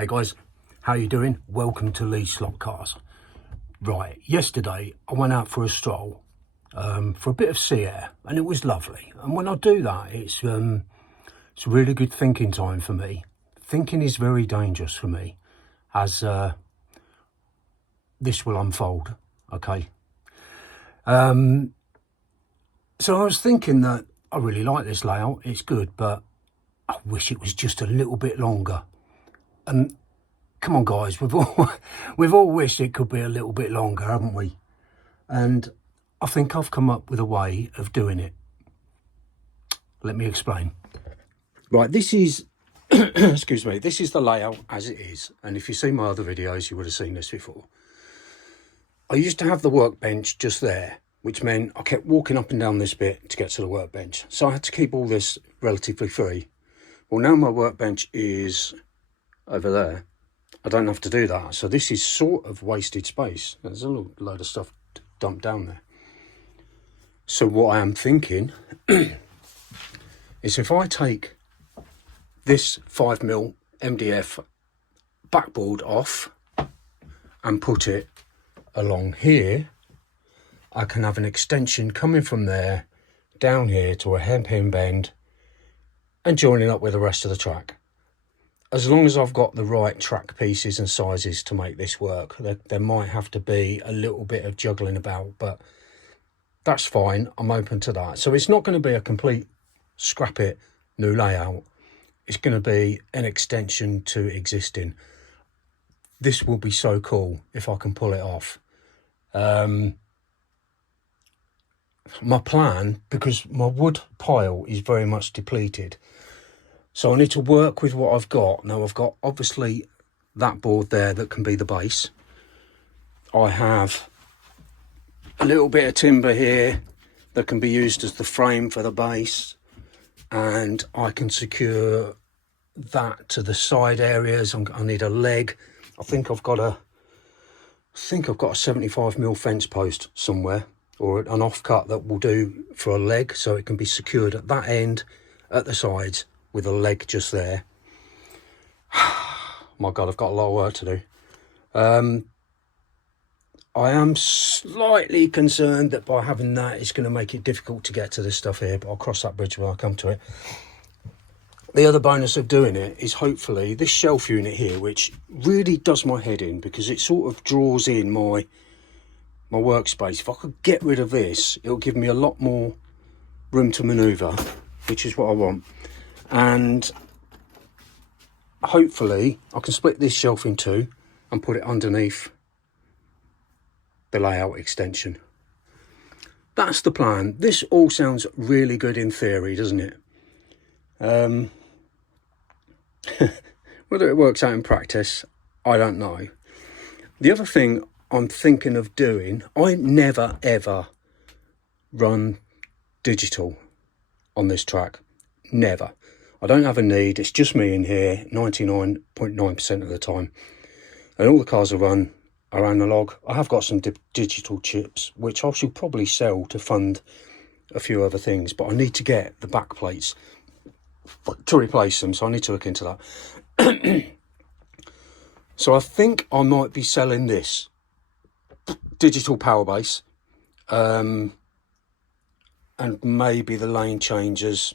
Hey guys, how you doing? Welcome to Lee's Slot Cars. Right, yesterday I went out for a stroll for a bit of sea air, and it was lovely. And when I do that, it's really good thinking time for me. Thinking is very dangerous for me, as this will unfold. Okay. So I was thinking that I really like this layout. It's good, but I wish it was just a little bit longer. And come on, guys, we've all wished it could be a little bit longer, haven't we? And I think I've come up with a way of doing it. Let me explain. Right, this is, excuse me, this is the layout as it is. And if you've seen my other videos, you would have seen this before. I used to have the workbench just there, which meant I kept walking up and down this bit to get to the workbench. So I had to keep all this relatively free. Well, now my workbench is over there. I don't have to do that. So this is sort of wasted space. There's a little load of stuff dumped down there. So what I am thinking is if I take this 5mm MDF backboard off and put it along here, I can have an extension coming from there down here to a hairpin bend and joining up with the rest of the track. As long as I've got the right track pieces and sizes to make this work. There might have to be a little bit of juggling about, but that's fine. I'm open to that. So it's not going to be a complete scrap it new layout. It's going to be an extension to existing. This will be so cool if I can pull it off. My plan, because my wood pile is very much depleted, so I need to work with what I've got. Now I've got obviously that board there that can be the base. I have a little bit of timber here that can be used as the frame for the base, and I can secure that to the side areas. I need a leg. I think I've got a 75mm fence post somewhere, or an offcut that will do for a leg, so it can be secured at that end, at the sides, with a leg just there. My God, I've got a lot of work to do. I am slightly concerned that by having that, it's going to make it difficult to get to this stuff here, but I'll cross that bridge when I come to it. The other bonus of doing it is hopefully this shelf unit here, which really does my head in because it sort of draws in my workspace. If I could get rid of this, it'll give me a lot more room to maneuver, which is what I want. And hopefully I can split this shelf in two and put it underneath the layout extension. That's the plan. This all sounds really good in theory, doesn't it? Whether it works out in practice, I don't know. The other thing I'm thinking of doing, I never ever run digital on this track. Never. I don't have a need. It's just me in here 99.9% of the time. And all the cars I run are analog. I have got some digital chips, which I should probably sell to fund a few other things. But I need to get the back plates to replace them. So I need to look into that. So I think I might be selling this digital power base. And maybe the lane changers,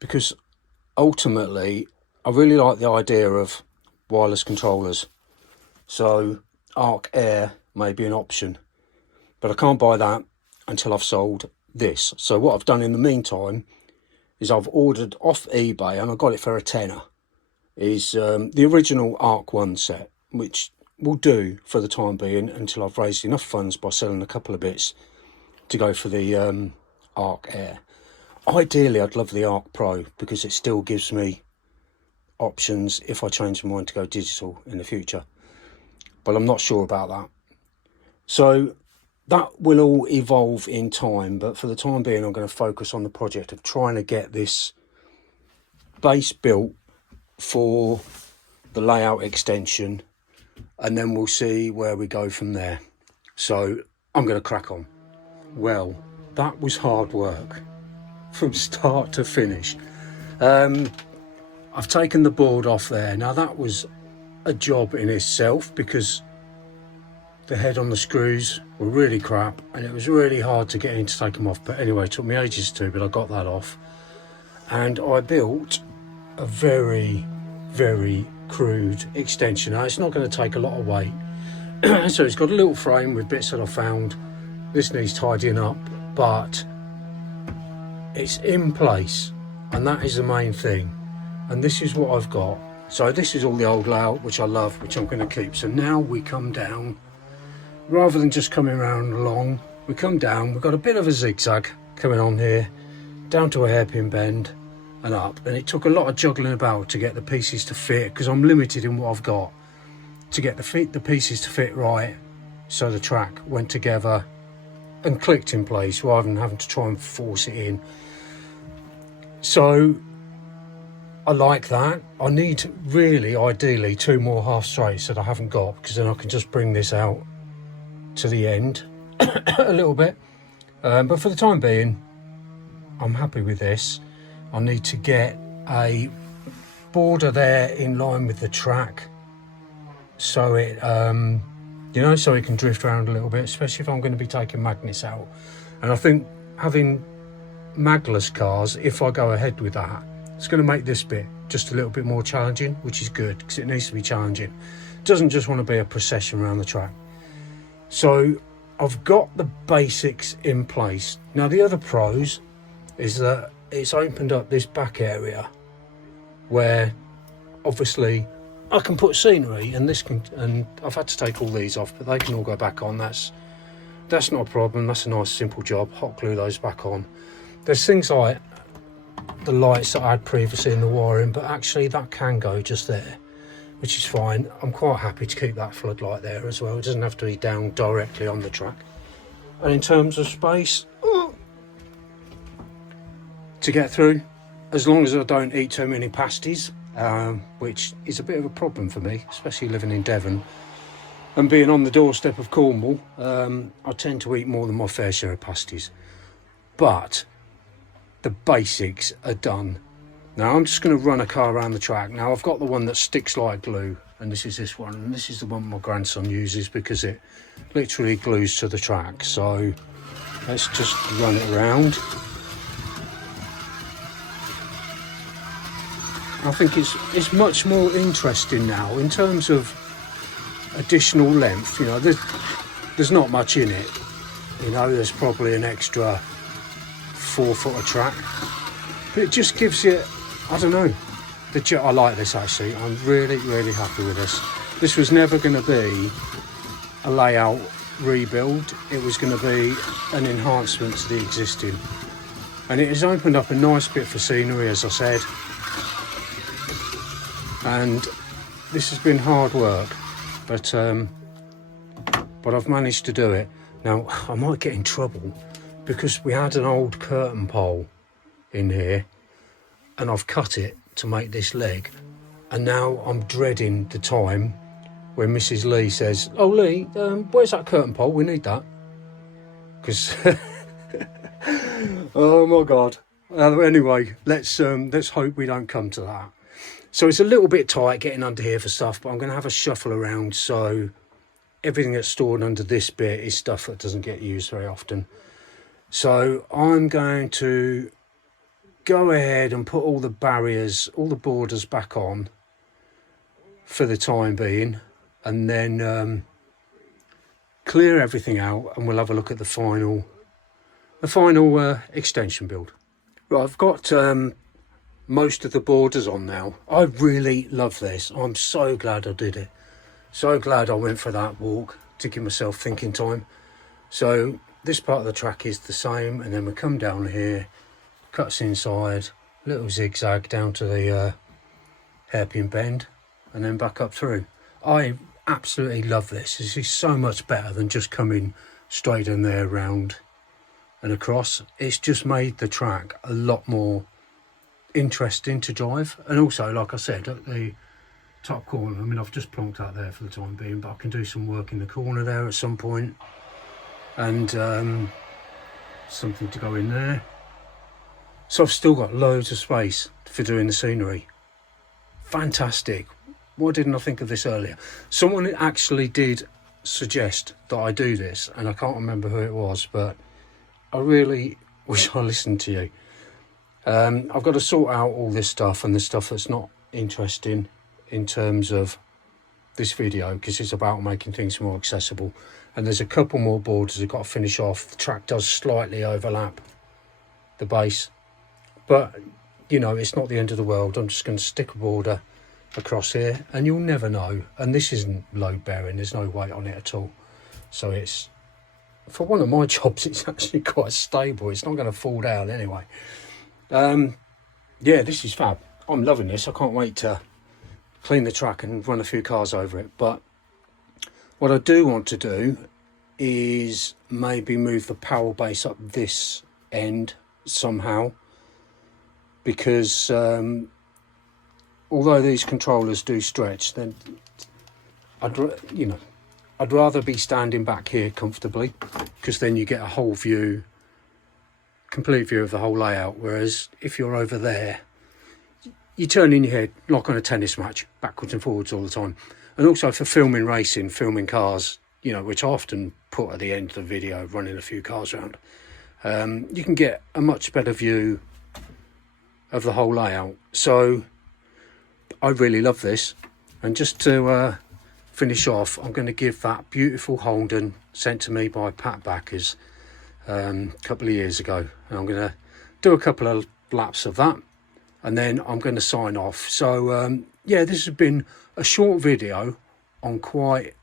because ultimately I really like the idea of wireless controllers. So Arc Air may be an option, but I can't buy that until I've sold this. So what I've done in the meantime is I've ordered off eBay, and I got it for a tenner, is the original Arc 1 set, which will do for the time being until I've raised enough funds by selling a couple of bits to go for the Arc Air. Ideally, I'd love the Arc Pro because it still gives me options if I change my mind to go digital in the future. But I'm not sure about that. So that will all evolve in time. But for the time being, I'm going to focus on the project of trying to get this base built for the layout extension. And then we'll see where we go from there. So I'm going to crack on. Well, that was hard work from start to finish. I've taken the board off there. Now that was a job in itself because the head on the screws were really crap and it was really hard to get in to take them off. But anyway, it took me ages to, but I got that off. And I built a very, very crude extension. Now it's not going to take a lot of weight. So it's got a little frame with bits that I found. This needs tidying up, but it's in place, and that is the main thing. And this is what I've got. So this is all the old layout, which I love, which I'm going to keep. So now we come down, rather than just coming around along, we come down. We've got a bit of a zigzag coming on here, down to a hairpin bend and up. And it took a lot of juggling about to get the pieces to fit, because I'm limited in what I've got, to get the pieces to fit right, so the track went together and clicked in place rather than having to try and force it in. So I like that. I need really ideally 2 more half straights that I haven't got, because then I can just bring this out to the end a little bit, but for the time being I'm happy with this. I need to get a border there in line with the track, so it you know, so it can drift around a little bit, especially if I'm going to be taking magnets out. And I think having magless cars, if I go ahead with that, it's going to make this bit just a little bit more challenging, which is good, because it needs to be challenging. It doesn't just want to be a procession around the track. So I've got the basics in place. Now the other pros is that it's opened up this back area where obviously I can put scenery, and this can, and I've had to take all these off, but they can all go back on. That's not a problem. That's a nice simple job. Hot glue those back on. There's things like the lights that I had previously in the wiring, but actually that can go just there, which is fine. I'm quite happy to keep that floodlight there as well. It doesn't have to be down directly on the track. And in terms of space to get through, as long as I don't eat too many pasties, which is a bit of a problem for me, especially living in Devon and being on the doorstep of Cornwall. I tend to eat more than my fair share of pasties, but the basics are done. Now I'm just going to run a car around the track. Now I've got the one that sticks like glue, and this is this one, and this is the one my grandson uses because it literally glues to the track. So let's just run it around. I think it's much more interesting now in terms of additional length. You know, there's not much in it. You know, there's probably an extra 4 foot of track, but it just gives you, I don't know, I like this actually. I'm really, really happy with this. This was never going to be a layout rebuild. It was going to be an enhancement to the existing, and it has opened up a nice bit for scenery, as I said. And this has been hard work, but I've managed to do it. Now I might get in trouble because we had an old curtain pole in here and I've cut it to make this leg, and now I'm dreading the time when Mrs. Lee says, "Oh Lee, where's that curtain pole? We need that." Because oh my God. Anyway, let's hope we don't come to that. So it's a little bit tight getting under here for stuff, but I'm going to have a shuffle around, so everything that's stored under this bit is stuff that doesn't get used very often. So I'm going to go ahead and put all the barriers, all the borders back on for the time being, and then clear everything out, and we'll have a look at the final extension build. Right, I've got most of the borders on now. I really love this. I'm so glad I did it. So glad I went for that walk to give myself thinking time. So this part of the track is the same, and then we come down here, cuts inside, little zigzag down to the hairpin bend, and then back up through. I absolutely love this. This is so much better than just coming straight in there, round and across. It's just made the track a lot more interesting to drive. And also, like I said, at the top corner, I mean, I've just plonked out there for the time being, but I can do some work in the corner there at some point, and something to go in there. So I've still got loads of space for doing the scenery. fantastic. Why didn't I think of this earlier? Someone actually did suggest that I do this, and I can't remember who it was, but I really wish I listened to you. I've got to sort out all this stuff and the stuff that's not interesting in terms of this video, because it's about making things more accessible. And there's a couple more borders I've got to finish off. The track does slightly overlap the base, but you know, it's not the end of the world. I'm just going to stick a border across here, and you'll never know. And this isn't load bearing, there's no weight on it at all, so it's, for one of my jobs, it's actually quite stable. It's not going to fall down anyway. Yeah, this is fab. I'm loving this. I can't wait to clean the track and run a few cars over it. But what I do want to do is maybe move the power base up this end somehow, because although these controllers do stretch, then I'd rather be standing back here comfortably, because then you get a whole view, complete view of the whole layout. Whereas if you're over there, you turn in your head like on a tennis match, backwards and forwards all the time. And also for filming racing, filming cars, you know, which I often put at the end of the video, running a few cars around, you can get a much better view of the whole layout. So I really love this. And just to finish off, I'm going to give that beautiful Holden sent to me by Pat Backers a couple of years ago, and I'm going to do a couple of laps of that, and then I'm going to sign off. So yeah, this has been a short video on quite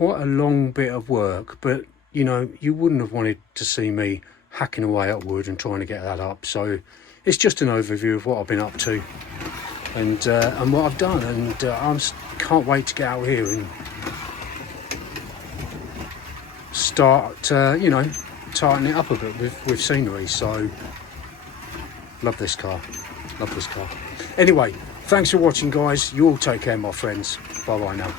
a long bit of work, but you know, you wouldn't have wanted to see me hacking away at wood and trying to get that up. So it's just an overview of what I've been up to and what I've done, and I can't wait to get out here and start you know, tighten it up a bit with scenery. So love this car, love this car. Anyway, thanks for watching, guys. You all take care, my friends. Bye bye now.